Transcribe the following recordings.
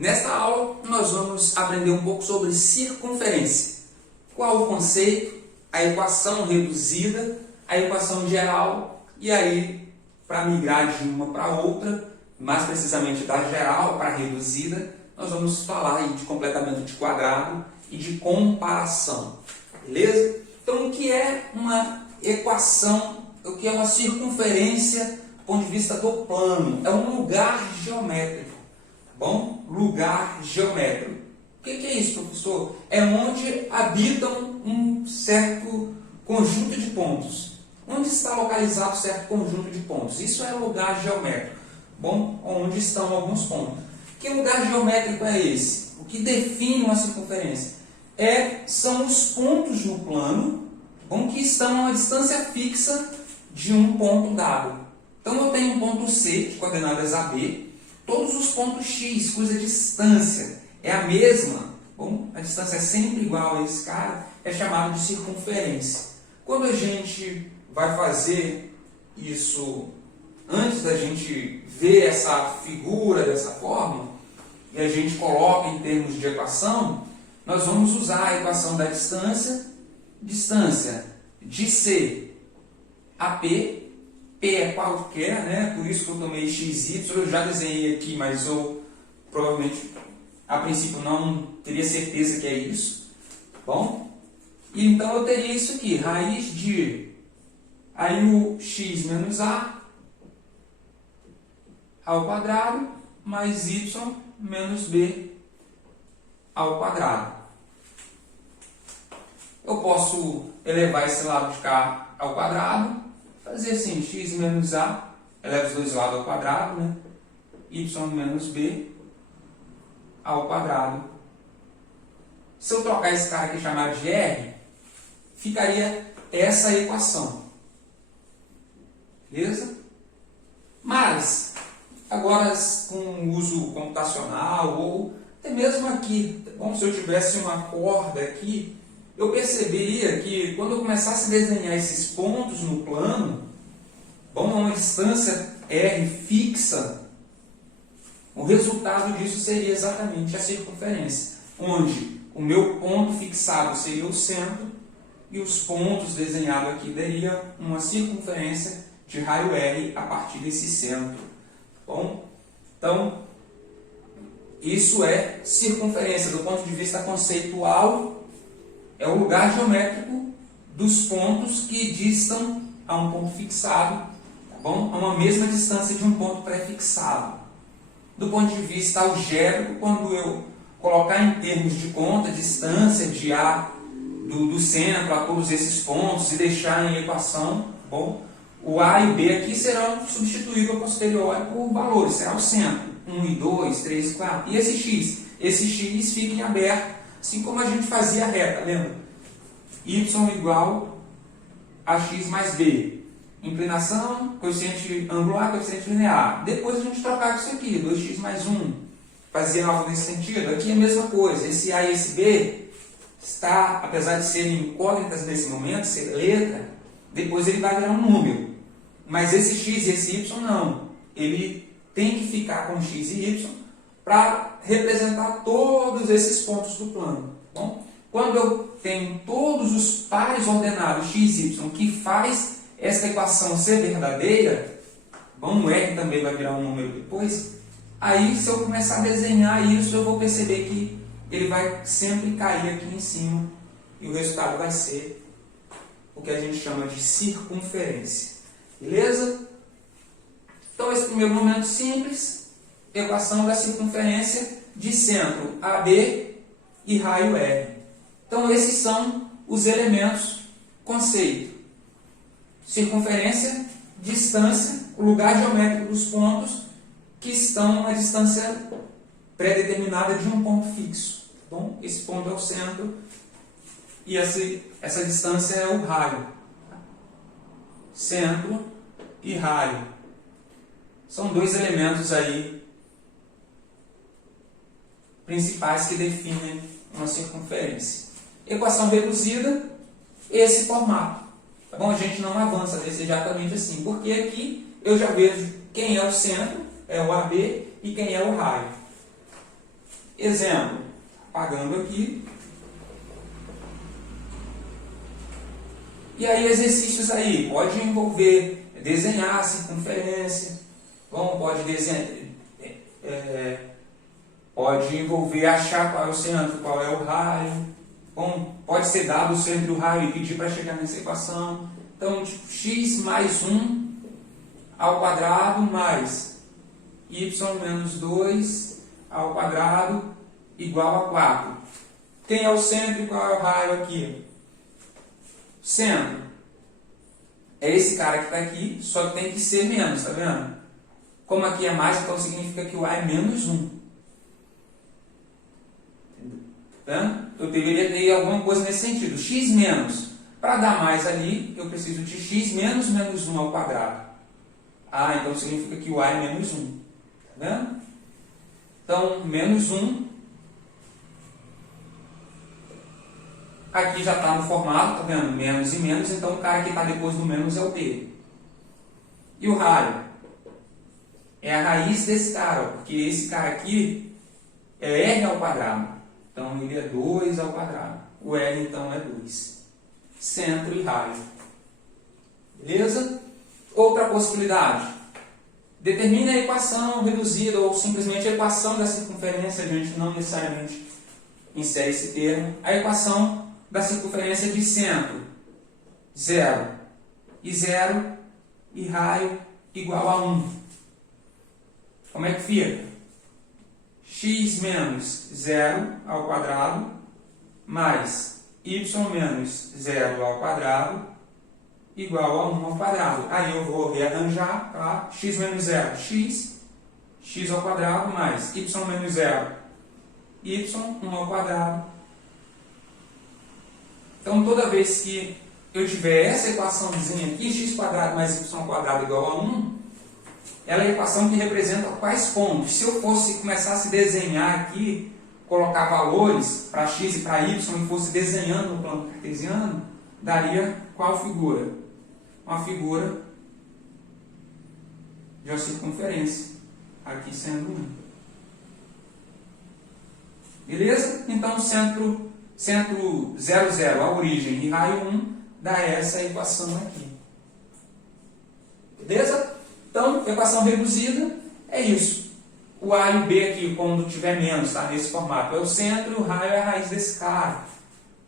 Nesta aula, nós vamos aprender um pouco sobre circunferência. Qual o conceito, a equação reduzida, a equação geral, e aí, para migrar de uma para outra, mais precisamente da geral para a reduzida, nós vamos falar aí de completamento de quadrado e de comparação. Beleza? Então, o que é uma equação, o que é uma circunferência do ponto de vista do plano? É um lugar geométrico. Bom, lugar geométrico. O que é isso, professor? É onde habitam um certo conjunto de pontos. Onde está localizado certo conjunto de pontos? Isso é lugar geométrico. Bom, onde estão alguns pontos. Que lugar geométrico é esse? O que define uma circunferência? São os pontos no plano, bom, que estão a uma distância fixa de um ponto dado. Então, eu tenho um ponto C, de coordenadas AB. Todos os pontos X, cuja distância é a mesma, bom, a distância é sempre igual a esse cara, é chamado de circunferência. Quando a gente vai fazer isso, antes da gente ver essa figura dessa forma, e a gente coloca em termos de equação, nós vamos usar a equação da distância de C a P. P é qualquer, né? Por isso que eu tomei XY, eu já desenhei aqui, mas eu provavelmente, a princípio, não teria certeza que é isso. Bom, e então eu teria isso aqui, raiz de, aí o x menos a ao quadrado, mais y menos b ao quadrado. Eu posso elevar esse lado de cá ao quadrado, fazer assim, x menos a, eleva os dois lados ao quadrado, né? Y menos b ao quadrado. Se eu trocar esse cara aqui e chamar de r, ficaria essa equação. Beleza? Mas, agora com uso computacional, ou até mesmo aqui, bom, se eu tivesse uma corda aqui, eu perceberia que quando eu começasse a desenhar esses pontos no plano, bom, a uma distância r fixa, o resultado disso seria exatamente a circunferência, onde o meu ponto fixado seria o centro e os pontos desenhados aqui daria uma circunferência de raio r a partir desse centro. Bom, então, isso é circunferência do ponto de vista conceitual. É o lugar geométrico dos pontos que distam a um ponto fixado, tá bom? A uma mesma distância de um ponto pré-fixado. Do ponto de vista algébrico, quando eu colocar em termos de conta, distância de A do centro a todos esses pontos e deixar em equação, tá bom? O A e o B aqui serão substituídos a posteriori por valores, será o centro, 1 e 2, 3 e 4. E esse x? Esse x fica em aberto. Assim como a gente fazia a reta, lembra? Y igual a x mais b. Inclinação, coeficiente angular, coeficiente linear. Depois a gente trocava isso aqui, 2x mais 1. Fazia algo nesse sentido. Aqui é a mesma coisa. Esse a e esse b está, apesar de serem incógnitas nesse momento, ser letra, depois ele vai virar um número. Mas esse x e esse y não. Ele tem que ficar com x e y para representar todos esses pontos do plano. Bom, quando eu tenho todos os pares ordenados x e y que faz essa equação ser verdadeira, bom, o r também vai virar um número depois, aí se eu começar a desenhar isso, eu vou perceber que ele vai sempre cair aqui em cima e o resultado vai ser o que a gente chama de circunferência. Beleza? Então, esse primeiro momento simples, equação da circunferência de centro AB e raio R. Então, esses são os elementos conceito. Circunferência, distância, o lugar geométrico dos pontos que estão a distância pré-determinada de um ponto fixo. Bom, esse ponto é o centro e essa distância é o raio. Centro e raio. São dois elementos aí principais que definem uma circunferência. Equação reduzida, esse formato. Tá bom? A gente não avança desse exatamente assim, porque aqui eu já vejo quem é o centro, é o AB, e quem é o raio. Exemplo, apagando aqui. E aí exercícios aí, pode envolver desenhar a circunferência, bom, pode envolver achar qual é o centro, qual é o raio, bom, pode ser dado o centro e o raio e pedir para chegar nessa equação. Então, tipo, x mais 1 ao quadrado mais y menos 2 ao quadrado igual a 4. Quem é o centro e qual é o raio aqui? Centro é esse cara que está aqui, só que tem que ser menos, tá vendo? Como aqui é mais, então significa que o A é menos 1. Tá? Eu deveria ter alguma coisa nesse sentido. X menos. Para dar mais ali, eu preciso de x menos menos 1 ao quadrado. Ah, então significa que o A é menos 1. Tá vendo? Então, menos 1. Aqui já está no formato, tá vendo? Menos e menos, então o cara que está depois do menos é o B. E o raio? É a raiz desse cara, ó, porque esse cara aqui é R ao quadrado. Então ele é 2 ao quadrado. O R então é 2. Centro e raio. Beleza? Outra possibilidade. Determine a equação reduzida ou simplesmente a equação da circunferência. A gente não necessariamente insere esse termo. A equação da circunferência de centro. 0 e 0 e raio igual a 1. Como é que fica? X menos 0 ao quadrado mais y menos 0 ao quadrado igual a 1 ao quadrado. Aí eu vou rearranjar, tá? X menos 0, x ao quadrado mais y menos 0, y, 1 ao quadrado. Então, toda vez que eu tiver essa equaçãozinha aqui, x quadrado mais y ao quadrado igual a 1, ela é a equação que representa quais pontos. Se eu fosse começasse a desenhar aqui, colocar valores para x e para y e fosse desenhando no plano cartesiano, daria qual figura? Uma figura de uma circunferência, aqui sendo 1. Beleza? Então, centro 0, 0, a origem, e raio 1, dá essa equação aqui. Beleza? Então, equação reduzida é isso. O A e o B aqui, quando tiver menos, tá? Nesse formato, é o centro e o raio é a raiz desse cara.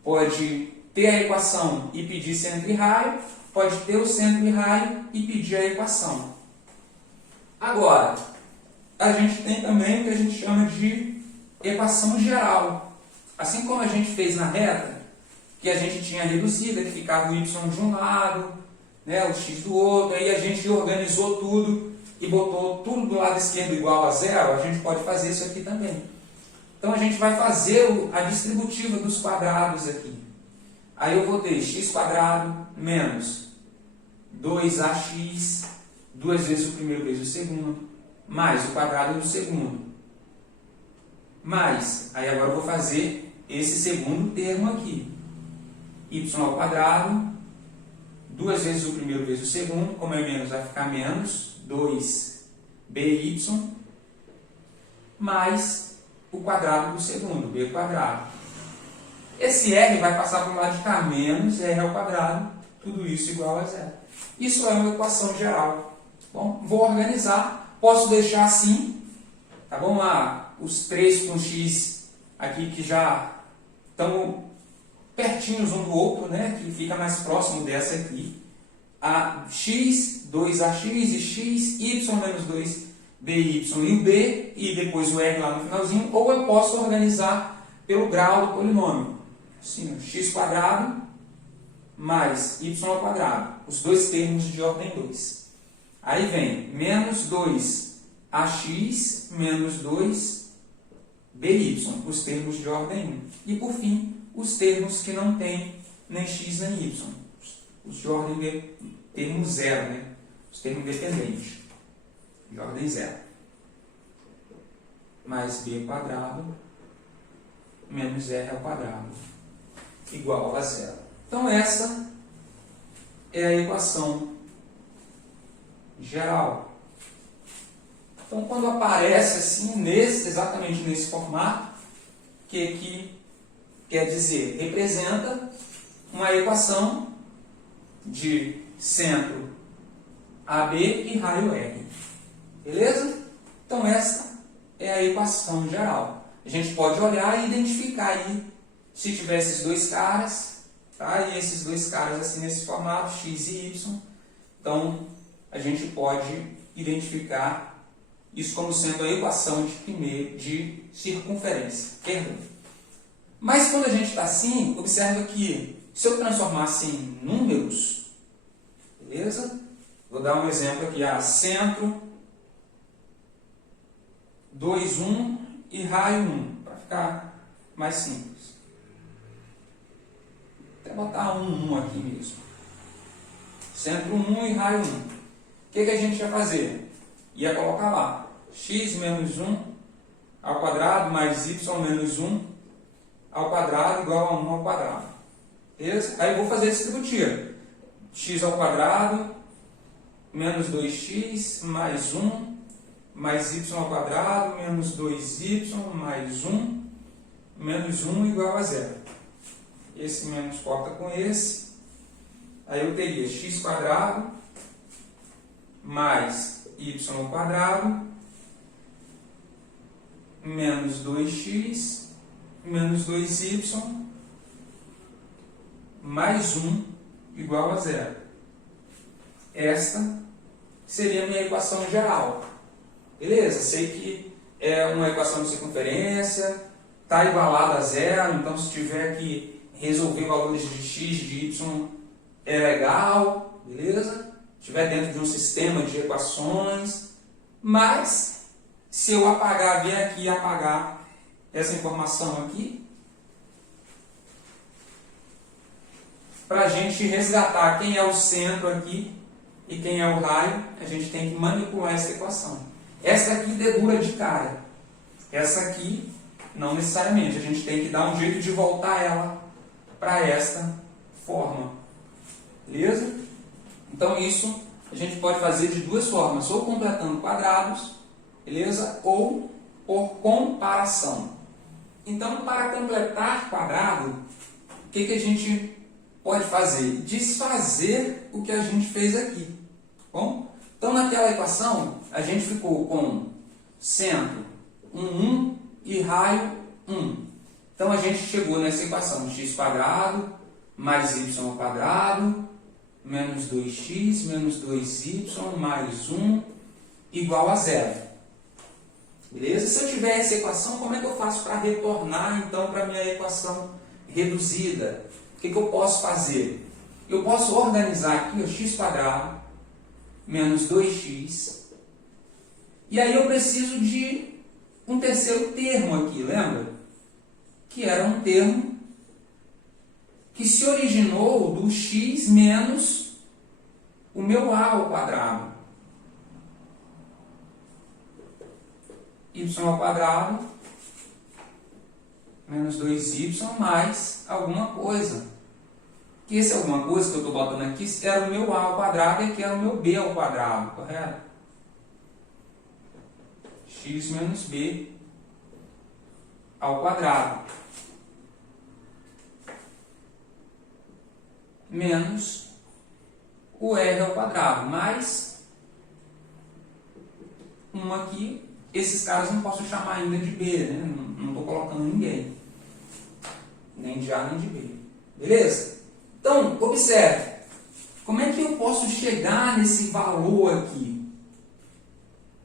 Pode ter a equação e pedir centro e raio, pode ter o centro e raio e pedir a equação. Agora, a gente tem também o que a gente chama de equação geral. Assim como a gente fez na reta, que a gente tinha reduzida, que ficava o y de um lado, né, o x do outro, aí a gente organizou tudo e botou tudo do lado esquerdo igual a 0, a gente pode fazer isso aqui também. Então a gente vai fazer a distributiva dos quadrados aqui. Aí eu vou ter x quadrado menos 2ax, duas vezes o primeiro vezes o segundo, mais o quadrado do segundo. Mais, aí agora eu vou fazer esse segundo termo aqui. Y ao quadrado, duas vezes o primeiro vezes o segundo, como é menos, vai ficar menos 2by, mais o quadrado do segundo, b quadrado. Esse r vai passar para o lado de cá, menos r ao quadrado, tudo isso igual a 0. Isso é uma equação geral. Bom, vou organizar, posso deixar assim, tá bom? Os 3 com x aqui que já estão pertinhos um do outro, né? Que fica mais próximo dessa aqui. A x, 2ax e x, y menos 2by e o b, e depois o r lá no finalzinho. Ou eu posso organizar pelo grau do polinômio. Assim, x quadrado mais y ao quadrado. Os dois termos de ordem 2. Aí vem menos 2ax menos 2by, os termos de ordem 1. E por fim, os termos que não têm nem x nem y. Os de ordem termo 0, né? Os termos dependentes. De ordem 0. Mais b quadrado menos r ao quadrado igual a 0. Então essa é a equação geral. Então quando aparece assim, exatamente nesse formato, que quer dizer? Representa uma equação de centro AB e raio R. Beleza? Então, essa é a equação geral. A gente pode olhar e identificar aí, se tiver esses dois caras, tá? E esses dois caras assim nesse formato, x e y. Então, a gente pode identificar isso como sendo a equação de circunferência. Perdão. Mas quando a gente está assim, observa que se eu transformasse em números, beleza? Vou dar um exemplo aqui, centro 2, 1 e raio 1, para ficar mais simples. Até botar 1 aqui mesmo. Centro 1 e raio 1. O que a gente ia fazer? Ia colocar lá x menos 1 ao quadrado mais y menos 1 ao quadrado igual a 1 ao quadrado. Beleza? Aí eu vou fazer a distributiva. X ao quadrado menos 2x mais 1 mais y ao quadrado menos 2y mais 1 menos 1 igual a 0. Esse menos corta com esse. Aí eu teria x quadrado mais y ao quadrado menos 2x menos 2y mais 1 igual a 0. Esta seria a minha equação geral. Beleza? Sei que é uma equação de circunferência, está igualada a 0, então se tiver que resolver valores de x, de y, é legal, beleza? Estiver dentro de um sistema de equações, mas se eu apagar, vier aqui e apagar essa informação aqui, para a gente resgatar quem é o centro aqui e quem é o raio, a gente tem que manipular essa equação. Essa aqui dedura de cara. Essa aqui, não necessariamente. A gente tem que dar um jeito de voltar ela para esta forma. Beleza? Então, isso a gente pode fazer de duas formas. Ou completando quadrados, beleza? Ou por comparação. Então, para completar quadrado, o que a gente pode fazer? Desfazer o que a gente fez aqui. Bom? Então, naquela equação, a gente ficou com centro 1 e raio 1. Então, a gente chegou nessa equação de x quadrado mais y ao quadrado menos 2x menos 2y mais 1 igual a 0. Beleza? Se eu tiver essa equação, como é que eu faço para retornar, então, para a minha equação reduzida? O que eu posso fazer? Eu posso organizar aqui o x quadrado menos 2x. E aí eu preciso de um terceiro termo aqui, lembra? Que era um termo que se originou do x menos o meu a ao quadrado. Y ao quadrado menos 2y mais alguma coisa. Que esse alguma coisa que eu estou botando aqui era o meu a ao quadrado e aqui era o meu b ao quadrado, correto? X menos b ao quadrado menos o r ao quadrado, mais 1 aqui. Esses caras não posso chamar ainda de b, né? Não estou colocando ninguém. Nem de a, nem de b. Beleza? Então, observe. Como é que eu posso chegar nesse valor aqui?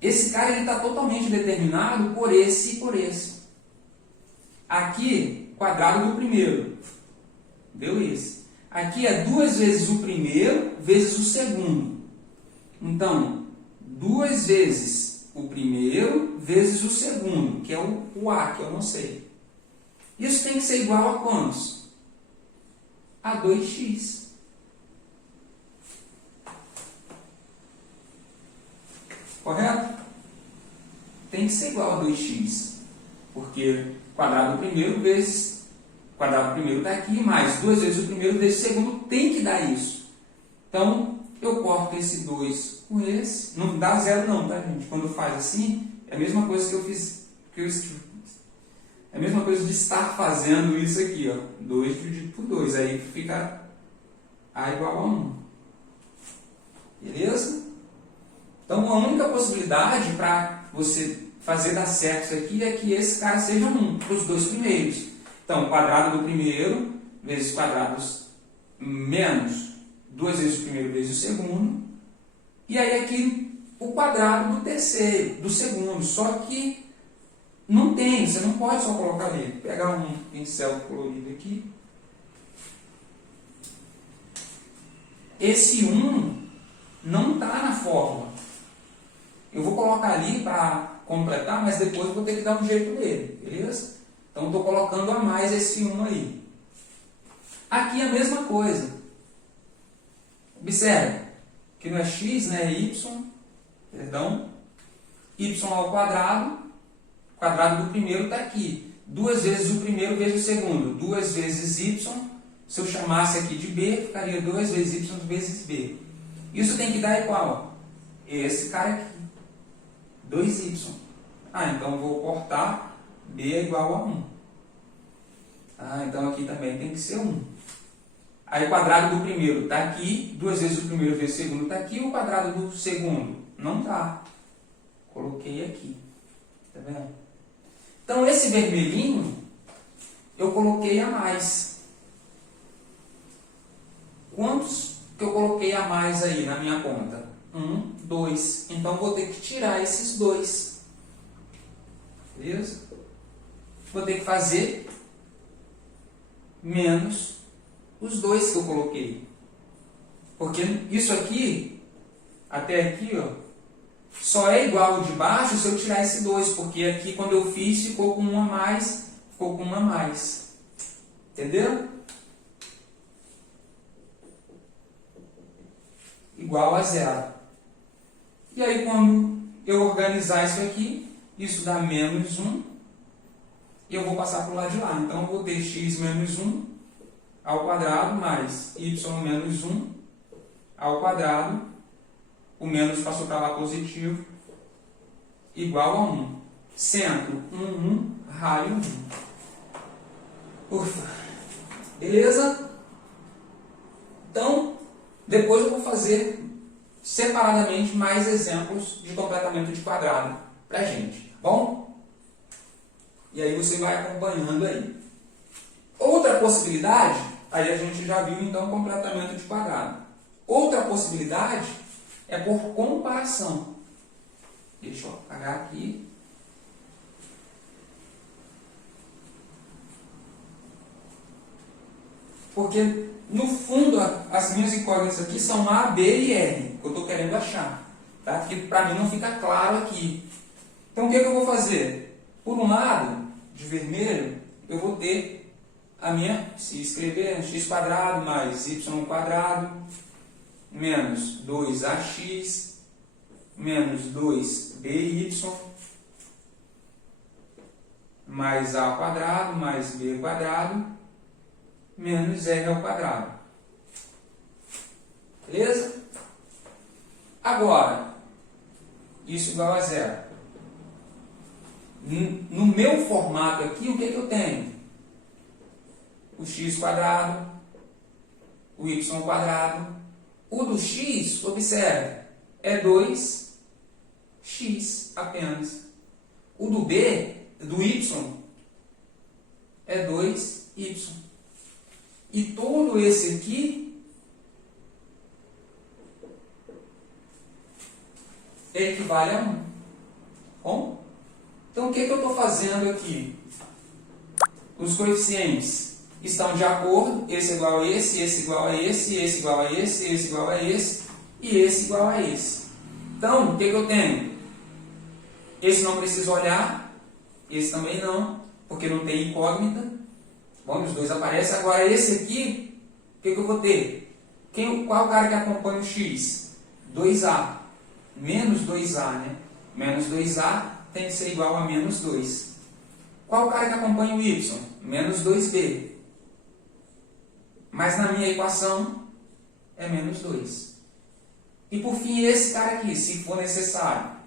Esse cara está totalmente determinado por esse e por esse. Aqui, quadrado do primeiro. Deu esse. Aqui é 2 vezes o primeiro vezes o segundo. Então, 2 vezes o primeiro vezes o segundo, que é o a, que eu não sei. Isso tem que ser igual a quantos? A 2x. Correto? Tem que ser igual a 2x. Porque quadrado do primeiro vezes... Quadrado do primeiro está aqui, mais 2 vezes o primeiro vezes o segundo tem que dar isso. Então, eu corto esse 2 com esse. Não dá 0 não, tá, gente? Quando faz assim, é a mesma coisa que eu fiz... É É a mesma coisa de estar fazendo isso aqui, ó. 2 dividido por 2. Aí fica A igual a 1. Beleza? Então, a única possibilidade para você fazer dar certo isso aqui é que esse cara seja 1, para os dois primeiros. Então, o quadrado do primeiro vezes o quadrado menos 2 vezes o primeiro vezes o segundo. E aí aqui o quadrado do terceiro, do segundo. Só que não tem, você não pode só colocar ali. Vou pegar um pincel colorido aqui. Esse 1 não está na fórmula. Eu vou colocar ali para completar, mas depois eu vou ter que dar um jeito nele, beleza? Então, estou colocando a mais esse 1 aí. Aqui a mesma coisa. Observe que não é x, né? É y, perdão. Y ao quadrado. O quadrado do primeiro está aqui. 2 vezes o primeiro vezes o segundo. 2 vezes y. Se eu chamasse aqui de b, ficaria 2 vezes y vezes b. Isso tem que dar igual. Esse cara aqui. 2y. Então eu vou cortar b é igual a 1. Então aqui também tem que ser 1. Aí o quadrado do primeiro está aqui. 2 vezes o primeiro vezes o segundo está aqui. O quadrado do segundo não está. Coloquei aqui. Tá vendo? Então esse vermelhinho eu coloquei a mais. Quantos que eu coloquei a mais aí na minha conta? 1, 2. Então, vou ter que tirar esses 2. Beleza? Vou ter que fazer menos os 2 que eu coloquei. Porque isso aqui, até aqui, ó, só é igual ao de baixo se eu tirar esse 2. Porque aqui, quando eu fiz, ficou com 1 a mais, ficou com 1 a mais. Entendeu? Igual a 0. E aí, quando eu organizar isso aqui, isso dá menos 1, e eu vou passar para o lado de lá. Então, eu vou ter x menos 1 ao quadrado mais y menos 1 ao quadrado. O menos passou para lá positivo, igual a 1. Centro 1, raio 1. Ufa. Beleza? Então, depois eu vou fazer separadamente mais exemplos de completamento de quadrado para a gente, tá bom? E aí você vai acompanhando aí. Outra possibilidade, aí a gente já viu então completamento de quadrado. Outra possibilidade é por comparação. Deixa eu apagar aqui. Porque, no fundo, as minhas incógnitas aqui são A, B e R, que eu estou querendo achar. Tá? Que para mim não fica claro aqui. Então, o que eu vou fazer? Por um lado, de vermelho, eu vou ter a minha, se escrever, x² mais y² menos 2ax menos 2by mais a² mais b² menos r ao quadrado. Beleza? Agora, isso igual a 0. No meu formato aqui, o que eu tenho? O x², o y². O do x, observe, é 2x apenas. O do b, do y, é 2y. E todo esse aqui equivale a 1. Bom? Então, o que eu estou fazendo aqui? Os coeficientes estão de acordo. Esse é igual a esse igual a esse igual a esse igual a esse, e esse igual a esse. Então, o que eu tenho? Esse não precisa olhar, esse também não, porque não tem incógnita. Bom, os dois aparecem. Agora, esse aqui, o que eu vou ter? Qual o cara que acompanha o x? 2a. Menos 2a, né? Menos 2a tem que ser igual a menos 2. Qual o cara que acompanha o y? Menos 2b. Mas na minha equação é menos 2. E por fim, esse cara aqui, se for necessário.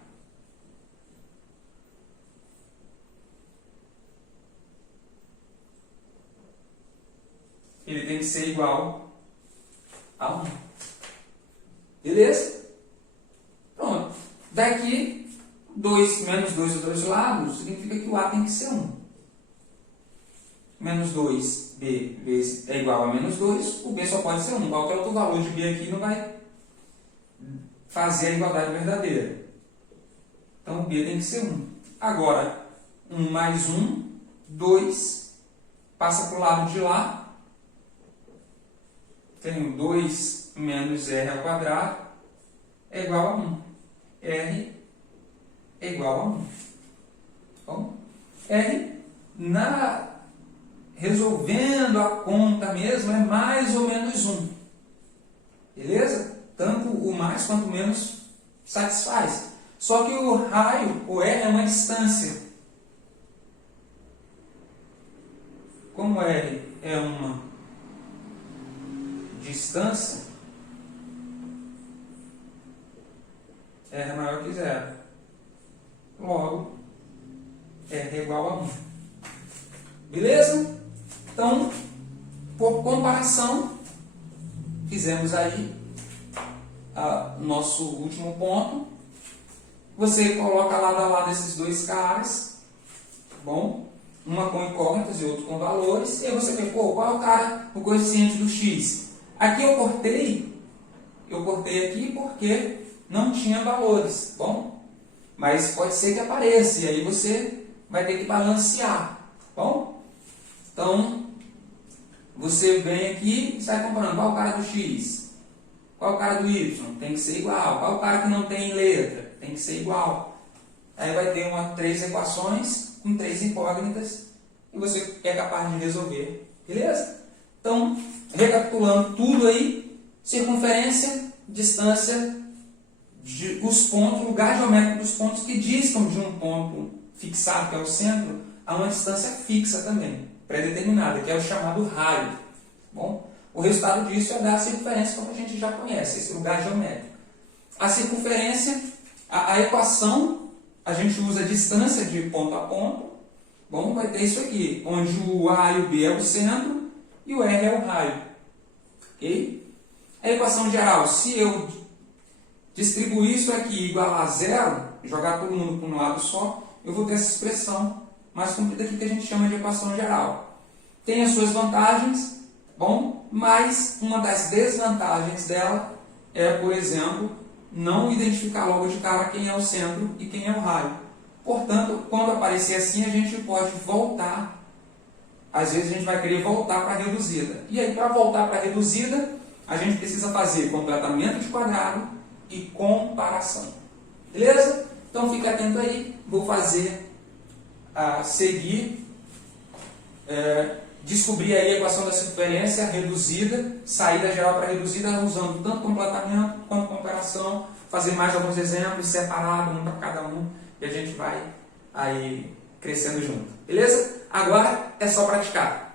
ele tem que ser igual a 1. Beleza? Pronto. Daqui, menos 2 dos dois lados, significa que o A tem que ser 1. Menos 2b vezes é igual a menos 2, o b só pode ser 1. Qualquer outro valor de b aqui não vai fazer a igualdade verdadeira. Então, o b tem que ser 1. Agora, 1 mais 1, 2, passa para o lado de lá. Tenho 2 menos r ao quadrado é igual a 1. R é igual a 1. Bom, R, resolvendo a conta mesmo, é mais ou menos 1. Beleza? Tanto o mais quanto o menos satisfaz. Só que o raio, o R, é uma distância. Como R é uma distância, R é maior que 0. Logo, R é igual a 1. Beleza? Então, por comparação, fizemos aí nosso último ponto. Você coloca lado a lado esses dois caras, bom? Uma com incógnitas e outro com valores, e aí você vê, qual é o cara, o coeficiente do x? Aqui eu cortei aqui porque não tinha valores, bom? Mas pode ser que apareça, e aí você vai ter que balancear, bom? Então, você vem aqui e sai comparando, qual é o cara do x? Qual é o cara do y? Tem que ser igual. Qual é o cara que não tem letra? Tem que ser igual. Aí vai ter 3 equações com 3 incógnitas e você é capaz de resolver. Beleza? Então, recapitulando tudo aí, circunferência, distância, os pontos, lugar geométrico dos pontos que distam de um ponto fixado, que é o centro, a uma distância fixa também, pré-determinada, que é o chamado raio. Bom, o resultado disso é dar a circunferência, como a gente já conhece, esse lugar geométrico. A circunferência, a equação, a gente usa a distância de ponto a ponto. Bom, vai ter isso aqui, onde o A e o B é o centro e o R é o raio. Ok? A equação geral, se eu distribuir isso aqui igual a 0, jogar todo mundo para um lado só, eu vou ter essa expressão mais comprida aqui que a gente chama de equação geral. Tem as suas vantagens, bom, mas uma das desvantagens dela é, por exemplo, não identificar logo de cara quem é o centro e quem é o raio. Portanto, quando aparecer assim, a gente pode voltar. Às vezes a gente vai querer voltar para a reduzida. E aí, para voltar para a reduzida, a gente precisa fazer completamento de quadrado e comparação. Beleza? Então, fique atento aí. Vou fazer descobrir aí a equação da circunferência reduzida, saída geral para reduzida, usando tanto completamento quanto comparação, fazer mais alguns exemplos separados, um para cada um, e a gente vai aí crescendo junto. Beleza? Agora é só praticar.